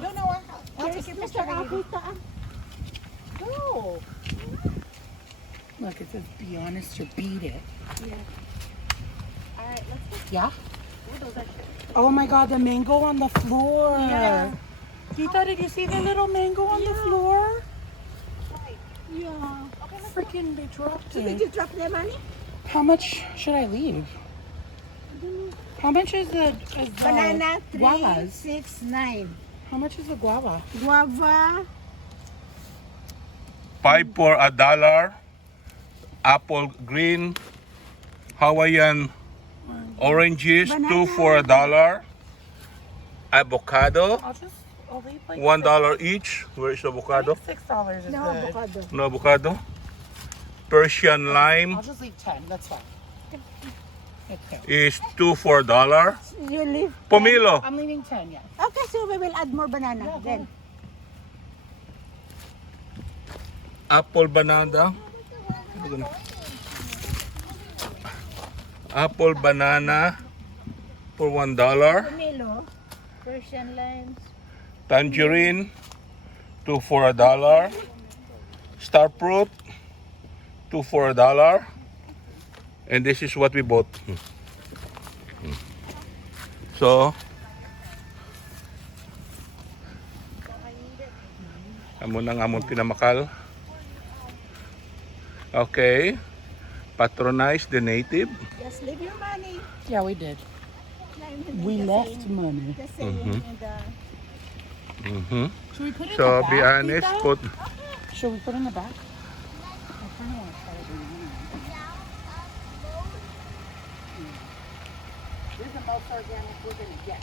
No, no, I'll take your picture. Oh. Look, it says be honest or beat it. Yeah. All right, let's go. Yeah? Ooh, those are good. Oh my god, the mango on the floor. Yeah. Tita, did you see the little mango on the floor? Yeah. Okay, let's Freaking, they dropped go. Did it. you drop them, honey? How much should I leave? How much is the Banana, guavas? 369. How much is the guava? Guava, 5 for $1. Apple green, Hawaiian oranges, 2 Banana. for $1. Avocado, I'll leave like $1 each. Where is the avocado? $6 is no good. avocado. No avocado. Persian lime I'll just leave 10. That's fine. Okay. is 2 for $1. You leave. Pomelo, I'm leaving 10, yeah. Okay, so we will add more banana then. apple banana. Apple banana for $1. Pomelo, Persian limes. Tangerine, 2 for $1. Star fruit, 2 for $1. And this is what we bought. So, amon ang amon pinamakal. Okay. Patronize the native. Just leave your money. Yeah, we did. We left money. Just saying in the... Mhm. Should we put it in So, the back? be honest, Tita? put Should we put it in the back? I kind of want to try to do it. This is the most organic we're going to get.